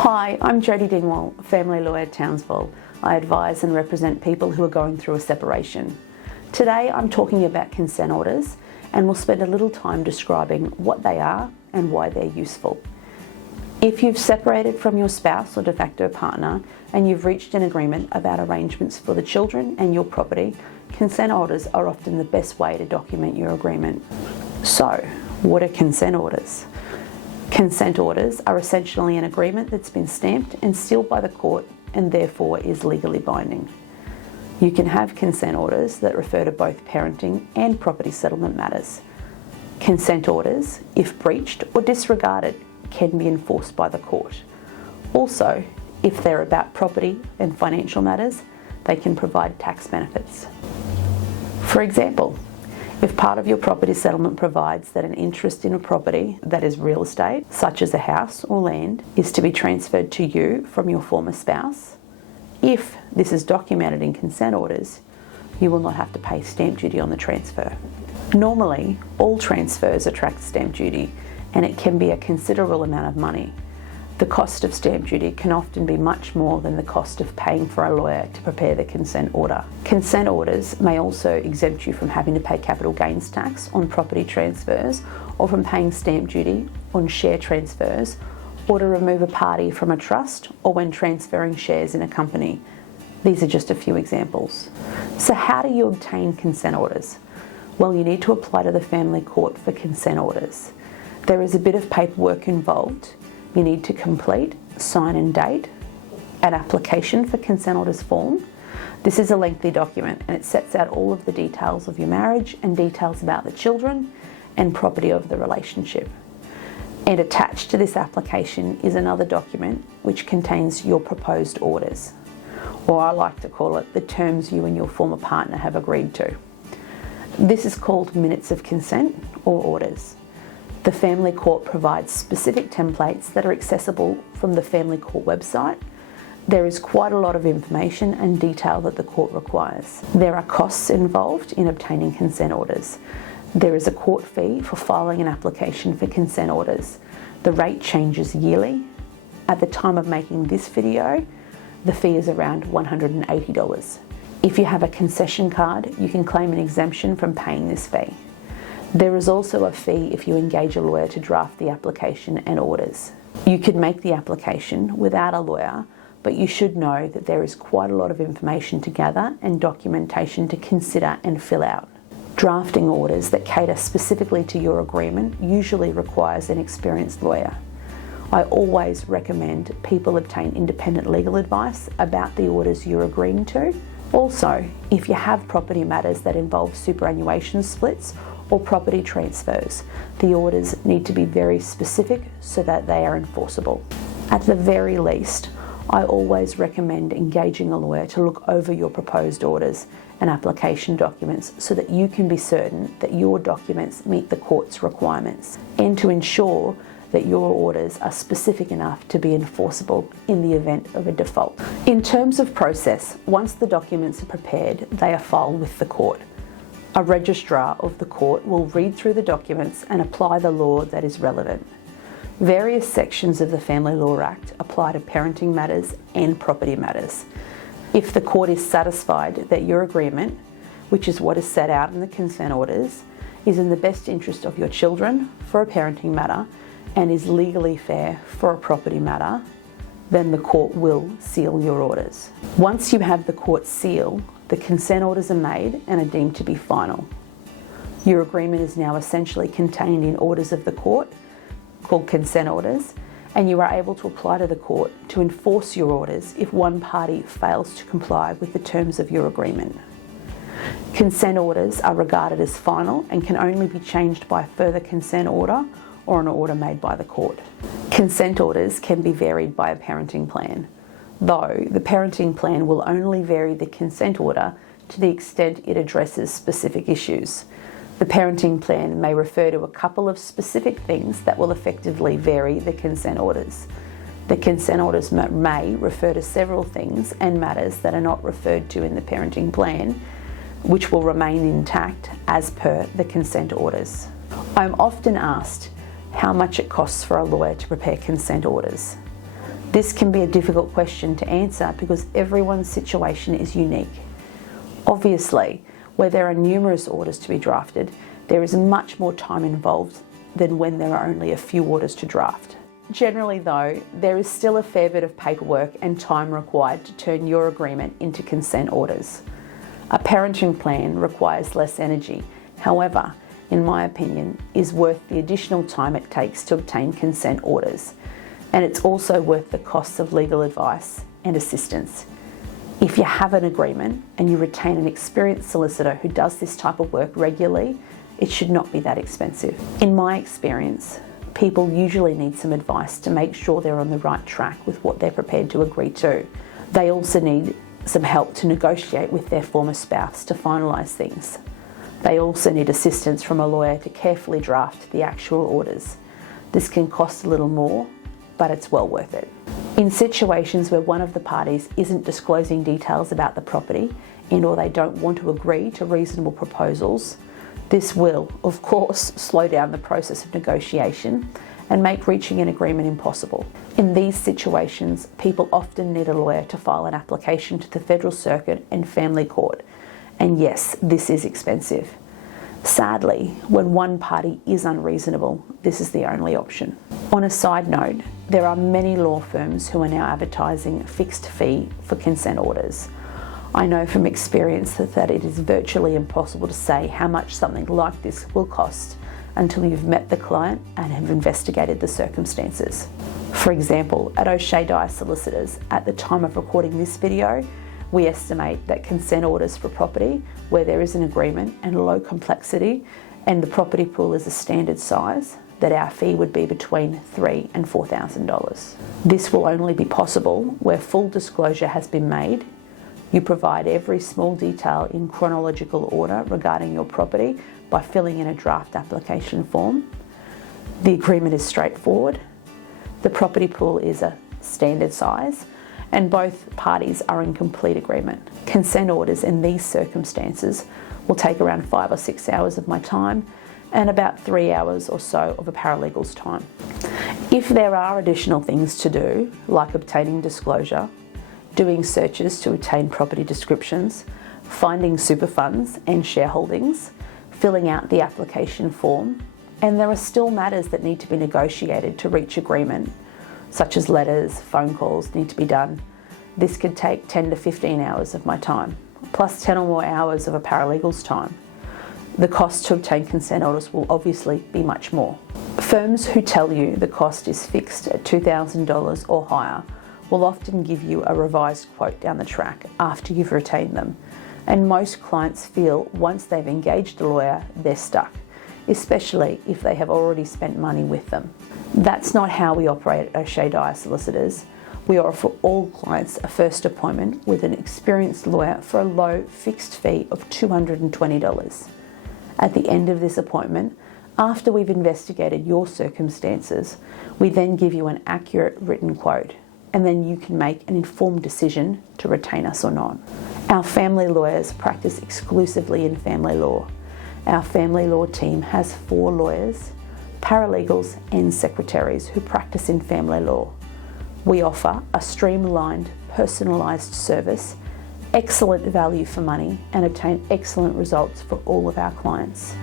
Hi, I'm Jodi Dingwall, family lawyer at Townsville. I advise and represent people who are going through a separation. Today I'm talking about consent orders, and we'll spend a little time describing what they are and why they're useful. If you've separated from your spouse or de facto partner and you've reached an agreement about arrangements for the children and your property, consent orders are often the best way to document your agreement. So, what are consent orders? Consent orders are essentially an agreement that's been stamped and sealed by the court and therefore is legally binding. You can have consent orders that refer to both parenting and property settlement matters. Consent orders, if breached or disregarded, can be enforced by the court. Also, if they're about property and financial matters, they can provide tax benefits. For example, if part of your property settlement provides that an interest in a property that is real estate, such as a house or land, is to be transferred to you from your former spouse, if this is documented in consent orders, you will not have to pay stamp duty on the transfer. Normally, all transfers attract stamp duty, and it can be a considerable amount of money. The cost of stamp duty can often be much more than the cost of paying for a lawyer to prepare the consent order. Consent orders may also exempt you from having to pay capital gains tax on property transfers, or from paying stamp duty on share transfers, or to remove a party from a trust, or when transferring shares in a company. These are just a few examples. So how do you obtain consent orders? Well, you need to apply to the family court for consent orders. There is a bit of paperwork involved. You need to complete, sign and date an application for consent orders form. This is a lengthy document and it sets out all of the details of your marriage and details about the children and property of the relationship. And attached to this application is another document which contains your proposed orders, or I like to call it the terms you and your former partner have agreed to. This is called minutes of consent or orders. The family court provides specific templates that are accessible from the family court website. There is quite a lot of information and detail that the court requires. There are costs involved in obtaining consent orders. There is a court fee for filing an application for consent orders. The rate changes yearly. At the time of making this video, the fee is around $180. If you have a concession card, you can claim an exemption from paying this fee. There is also a fee if you engage a lawyer to draft the application and orders. You could make the application without a lawyer, but you should know that there is quite a lot of information to gather and documentation to consider and fill out. Drafting orders that cater specifically to your agreement usually requires an experienced lawyer. I always recommend people obtain independent legal advice about the orders you're agreeing to. Also, if you have property matters that involve superannuation splits or property transfers, the orders need to be very specific so that they are enforceable. At the very least, I always recommend engaging a lawyer to look over your proposed orders and application documents so that you can be certain that your documents meet the court's requirements, and to ensure that your orders are specific enough to be enforceable in the event of a default. In terms of process, once the documents are prepared, they are filed with the court. A registrar of the court will read through the documents and apply the law that is relevant. Various sections of the Family Law Act apply to parenting matters and property matters. If the court is satisfied that your agreement, which is what is set out in the consent orders, is in the best interest of your children for a parenting matter and is legally fair for a property matter, then the court will seal your orders. Once you have the court seal, the consent orders are made and are deemed to be final. Your agreement is now essentially contained in orders of the court, called consent orders, and you are able to apply to the court to enforce your orders if one party fails to comply with the terms of your agreement. Consent orders are regarded as final and can only be changed by a further consent order or an order made by the court. Consent orders can be varied by a parenting plan, though the parenting plan will only vary the consent order to the extent it addresses specific issues. The parenting plan may refer to a couple of specific things that will effectively vary the consent orders. The consent orders may refer to several things and matters that are not referred to in the parenting plan, which will remain intact as per the consent orders. I'm often asked how much it costs for a lawyer to prepare consent orders. This can be a difficult question to answer because everyone's situation is unique. Obviously, where there are numerous orders to be drafted, there is much more time involved than when there are only a few orders to draft. Generally though, there is still a fair bit of paperwork and time required to turn your agreement into consent orders. A parenting plan requires less energy, however, in my opinion, is worth the additional time it takes to obtain consent orders, and it's also worth the costs of legal advice and assistance. If you have an agreement and you retain an experienced solicitor who does this type of work regularly, it should not be that expensive. In my experience, people usually need some advice to make sure they're on the right track with what they're prepared to agree to. They also need some help to negotiate with their former spouse to finalise things. They also need assistance from a lawyer to carefully draft the actual orders. This can cost a little more, but it's well worth it. In situations where one of the parties isn't disclosing details about the property and/or they don't want to agree to reasonable proposals, this will, of course, slow down the process of negotiation and make reaching an agreement impossible. In these situations, people often need a lawyer to file an application to the Federal Circuit and Family Court, and yes, this is expensive. Sadly, when one party is unreasonable, this is the only option. On a side note, there are many law firms who are now advertising a fixed fee for consent orders. I know from experience that it is virtually impossible to say how much something like this will cost until you've met the client and have investigated the circumstances. For example, at OSheaDyer Solicitors, at the time of recording this video, we estimate that consent orders for property where there is an agreement and low complexity and the property pool is a standard size, that our fee would be between $3,000 and $4,000. This will only be possible where full disclosure has been made. You provide every small detail in chronological order regarding your property by filling in a draft application form. The agreement is straightforward. The property pool is a standard size and both parties are in complete agreement. Consent orders in these circumstances will take around 5 or 6 hours of my time and about 3 hours or so of a paralegal's time. If there are additional things to do, like obtaining disclosure, doing searches to obtain property descriptions, finding super funds and shareholdings, filling out the application form, and there are still matters that need to be negotiated to reach agreement, such as letters, phone calls need to be done. This could take 10 to 15 hours of my time, plus 10 or more hours of a paralegal's time. The cost to obtain consent orders will obviously be much more. Firms who tell you the cost is fixed at $2,000 or higher will often give you a revised quote down the track after you've retained them. And most clients feel once they've engaged a lawyer, they're stuck, especially if they have already spent money with them. That's not how we operate at OSheaDyer Solicitors. We offer all clients a first appointment with an experienced lawyer for a low fixed fee of $220. At the end of this appointment, after we've investigated your circumstances, we then give you an accurate written quote, and then you can make an informed decision to retain us or not. Our family lawyers practice exclusively in family law. Our family law team has 4 lawyers, paralegals and secretaries who practice in family law. We offer a streamlined, personalised service, excellent value for money, and obtain excellent results for all of our clients.